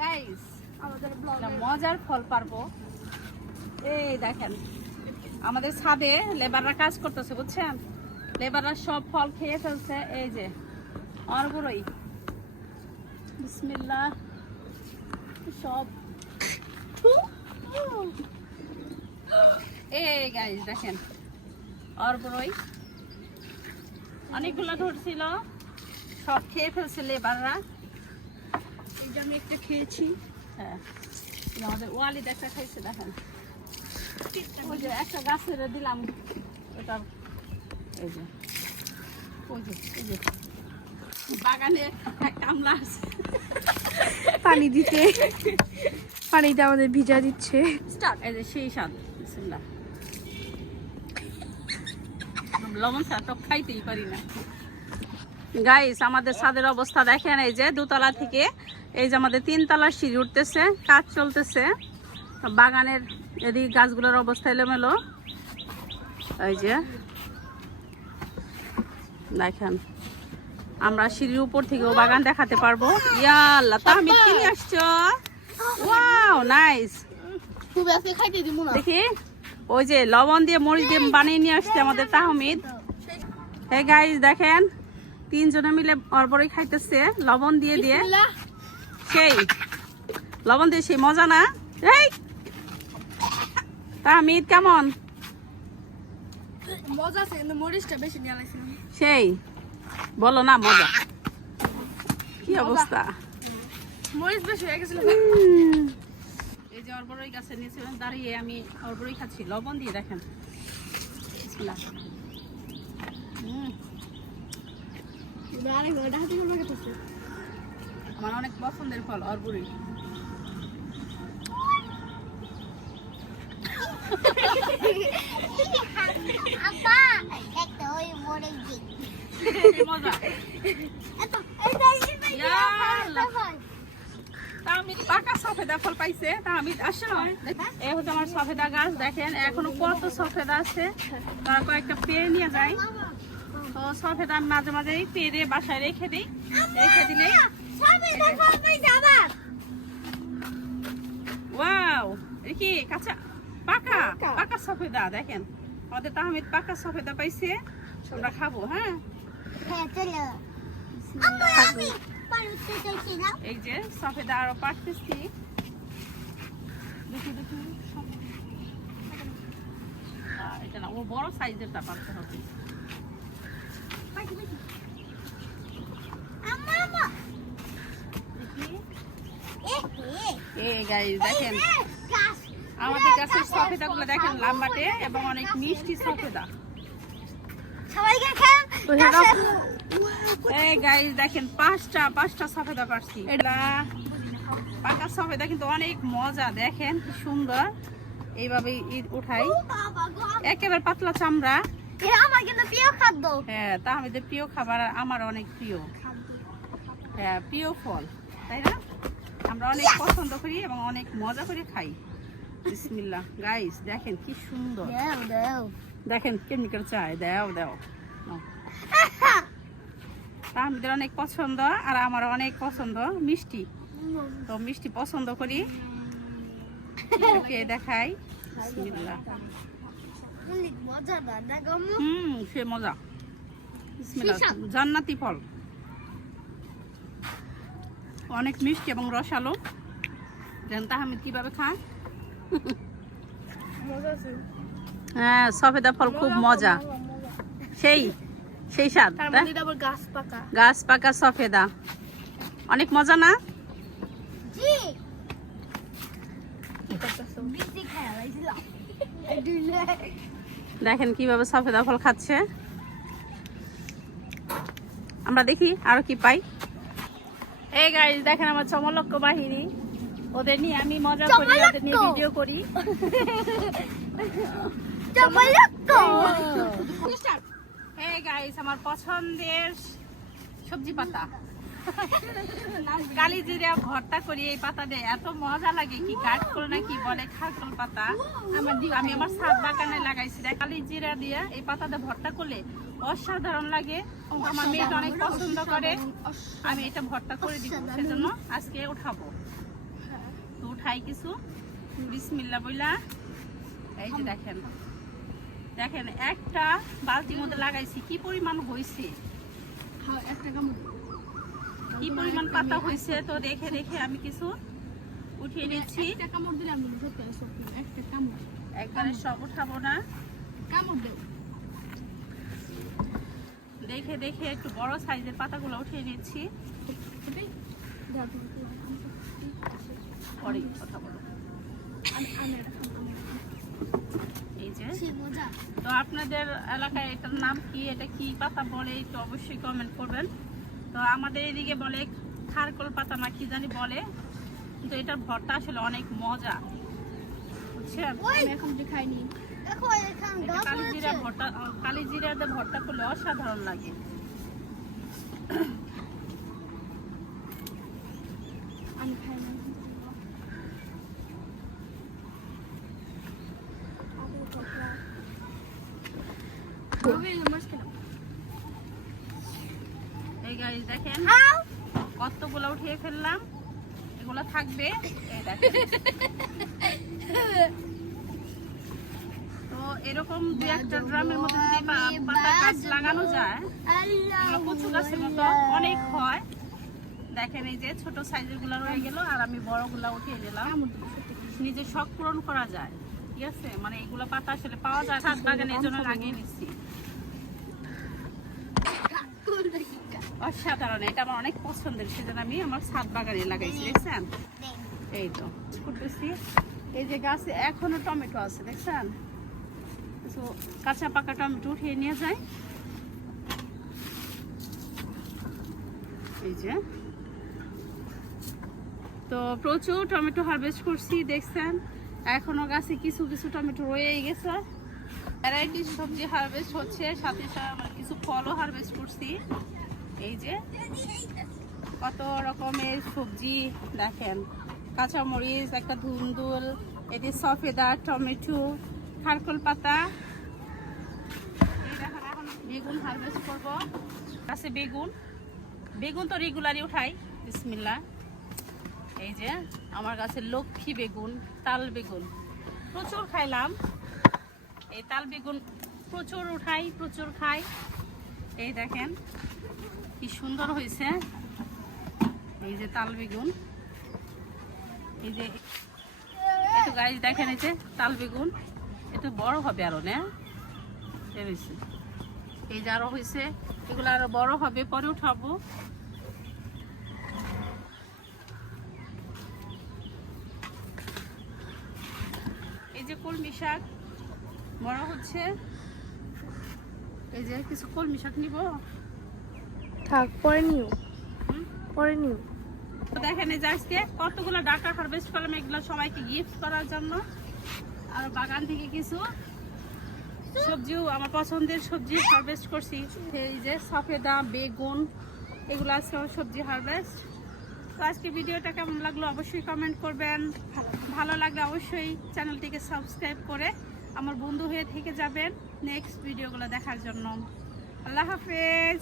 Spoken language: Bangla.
গাইস আমাদের ব্লগে মজার ফল পারবো। এই দেখেন আমাদের ছাদে লেবাররা কাজ করতেছে বুঝছেন, লেবাররা সব ফল খেয়ে ফেলছে। এই যে অরবরই বিসমিল্লাহ সব। এই গাইস দেখেন অরবরই অনেকগুলো ধরছিল, সব খেয়ে ফেলছে লেবাররা। এই যে আমি একটু খেয়েছি। হ্যাঁ আমাদের ওয়ালি দেখা খাইছে দেখেন। ওই যে একটা গাছের দিলাম ওটা। এই যে এই যে বাগানে কামলা আছে পানি দিতে, পানিটা আমাদের ভিজা দিচ্ছে। এই যে সেই স্বাদ বিসমিল্লাহ। লবণ ছাড়া তো খাইতেই পারি না। গাইস আমাদের ছাদের অবস্থা দেখেন, এই যে দোতলা থেকে এই যে আমাদের 3 তলার সিঁড়ি উঠতেছে, কাজ চলতেছে। বাগানের এদিকে গাছগুলোর অবস্থা এলোমেলো। এই যে দেখেন আমরা সিঁড়ির উপর থেকেও বাগান দেখাতে পারবো। ইয়া আল্লাহ তাহমিদ কি নিয়ে আসছো? Wow nice. খুব আছে খাইতে দিমু না। দেখি ওই যে লবণ দিয়ে মরিচ দিয়ে বানিয়ে নিয়ে আসছে আমাদের তাহমিদ। এই গাইস দেখেন 3 জনে মিলে অরবরই খাইতেছে লবণ দিয়ে দিয়ে। সেই লবণ দিয়ে সেই মজা না? এই তাহমিদ কেমন? মজা আছে কিন্তু মরিচটা বেশি নিয়ে আইছিলাম। সেই বলো না মজা কি অবস্থা? মরিচ বেশি হয়ে গেছিল। এই যে অরবরই গাছে নিয়েছিলাম দাঁড়িয়ে আমি অরবরই খাচ্ছি লবণ দিয়ে দেখেন। বিসমিল্লাহ। আমার অনেক পছন্দের ফল অরবরই। মজা তাহমিদ পাকা সফেদা ফল পাইছে। তাহমিদ আসো, এই হচ্ছে আমার সফেদা গাছ দেখেন এখনো কত সফেদা আছে। তারা কয়েকটা পেয়ে নিয়ে যায়। তো সফেদা আমি মাঝে মাঝেই পেরে বাসায় রেখে দিই, রেখে দিলে ওয়াও কি কাঁচা পাকা পাকা সফেদা দেখেন। আমাদের তাহমিদ পাকা সফেদা পাইছে, আমরা খাবো। হ্যাঁ এই যে সফেদা আরো পারতেছি। দেখি দেখি এটা না, ও বড় সাইজেরটা পারতে হবে। এই গাইস দেখেন আমাদের গাছের সফেদা গুলো দেখেন লাম্বাটে এবং অনেক মিষ্টি সফেদা। এই গাইস দেখেন পাঁচটা সফেদা পারছি। এটা পাকা সফেদা কিন্তু অনেক মজা, দেখেন কি সুন্দর। এইভাবে উঠাই একেবারে পাতলা চামড়া। আমার কিন্তু প্রিয় খাদ্য। হ্যাঁ তাহমিদের প্রিয় খাবার, আমার অনেক প্রিয়। হ্যাঁ প্রিয় ফল, তাই না? আমরা অনেক পছন্দ করি এবং অনেক মজা করে খাই। বিসমিল্লাহ। গাইস দেখেন কি সুন্দর, দেখেন কেমনি করে চায়। দাও দাও তাহমিদের অনেক পছন্দ আর আমার অনেক পছন্দ মিষ্টি। তো মিষ্টি পছন্দ করি, দেখাই। বিসমিল্লাহ। সে মজা। বিসমিল্লাহ। জান্নাতি ফল অনেক মিষ্টি এবং রসালো। দেন তাহমিদ কিভাবে খায়? হ্যাঁ সফেদা ফল খুব মজা, সেই সেই স্বাদ। গাছ পাকা সফেদা অনেক মজা না? দেখেন কিভাবে সফেদা ফল খাচ্ছে। আমরা দেখি আরো কি পাই। এই গাইস দেখেন আমার চমলক্ষ বাহিনী, ওদের নিয়ে আমি মজা করি, ওদের নিয়ে ভিডিও করি। এই গাইস আমার পছন্দের সবজি পাতা কালিজিরা ভর্তা করি এই পাতা দিয়ে এত মজা লাগে কি কাট করে না কি বলে খারকল পাতা আমি আমার ছাদ বাগানে লাগাইছি কালিজিরা দিয়ে এই পাতা দিয়ে ভর্তা করলে অসাধারণ লাগে আমার মেয়েটা অনেক পছন্দ করে আমি এটা ভর্তা করে দিব সেজন্য আজকে উঠাবো তো উঠাই কিছু বিসমিল্লাহ বইলা এই যে দেখেন দেখেন একটা বালতির মধ্যে লাগাইছি কি পরিমাণ হয়েছে কি পরিমাণ পাতা হয়েছে তো দেখে দেখে আমি কিছু উঠিয়ে নিচ্ছি একবারে সব উঠাবো না দেখে দেখে একটু বড় সাইজের পাতাগুলো উঠিয়ে নিচ্ছি পরে কথা বলো এই যে তো আপনাদের এলাকায় এটার নাম কি এটা কি পাতা বলে একটু অবশ্যই কমেন্ট করবেন তো আমাদের এদিকে বলে খারকল পাতা না কি জানি বলে কিন্তু এটার ভর্তা আসলে অনেক মজা বুঝছেন এখন খাইনি কালিজিরা ভর্তা কালিজিরা দিয়ে ভর্তা করলে অসাধারণ লাগে আমি খাই না এই গাড়ি দেখেন কতগুলো উঠিয়ে ফেললাম এগুলো থাকবে এই দেখেন তো এরকম দু একটা ড্রামের মধ্যে যদি পাতা গাছ লাগানো যায় এগুলো কচু গাছের মতো অনেক হয় দেখেন এই যে ছোট সাইজের গুলা রয়ে গেল আর আমি বড় গুলা উঠিয়ে দিলাম নিজের শখ পূরণ করা যায় ঠিক আছে মানে এগুলো পাতা আসলে পাওয়া যায় ছাদ বাগানে এই জন্য লাগিয়ে নিচ্ছি অসাধারণ এটা আমার অনেক পছন্দের সেজন্য আমি আমার ছাদ বাগানে লাগাইছি দেখছেন এই তো ফুটতেছি এই যে গাছে এখনো টমেটো আছে দেখছেন কিছু কাঁচা পাকা টমেটো উঠিয়ে নিয়ে যায় এই যে তো প্রচুর টমেটো হারভেস্ট করছি দেখছেন এখনো গাছে কিছু কিছু টমেটো রয়েই গেছে ভ্যারাইটি সবজি হারভেস্ট হচ্ছে সাথে সাথে কিছু ফলও হারভেস্ট করছি এই যে কত রকমের সবজি দেখেন কাঁচামরিচ একটা ধুন্দুল এটি সফেদা টমেটো খারকল পাতা এই দেখেন এখন বেগুন হারভেস্ট করবো গাছে বেগুন বেগুন তো রেগুলারই উঠাই বিসমিল্লাহ এই যে আমার গাছে লক্ষ্মী বেগুন তাল বেগুন প্রচুর খাইলাম এই তাল বেগুন প্রচুর উঠাই প্রচুর খাই এই দেখেন কি সুন্দর হয়েছে এই যে তাল বেগুন এই যে একটু গাছ দেখেন এই যে তাল বেগুন একটু বড় হবে আরো না হয়েছে এই যে আরো হয়েছে এগুলো আরো বড় হবে পরে উঠাবো এই যে কলমি শাক বড় হচ্ছে এই যে কিছু কলমি শাক নিব থাক পরে নিও পরে নিও তো দেখেন এই যে আজকে কতগুলো ডাটা হারভেস্ট করলাম এগুলো সবাইকে গিফট করার জন্য আর বাগান থেকে কিছু সবজিও আমার পছন্দের সবজি হারভেস্ট করছি এই যে সফেদা বেগুন এগুলো আজকে আমার সবজি হারভেস্ট তো আজকে ভিডিওটা কেমন লাগলো অবশ্যই কমেন্ট করবেন ভালো লাগলে অবশ্যই চ্যানেলটিকে সাবস্ক্রাইব করে আমার বন্ধু হয়ে থেকে যাবেন নেক্সট ভিডিওগুলো দেখার জন্য আল্লাহ হাফেজ।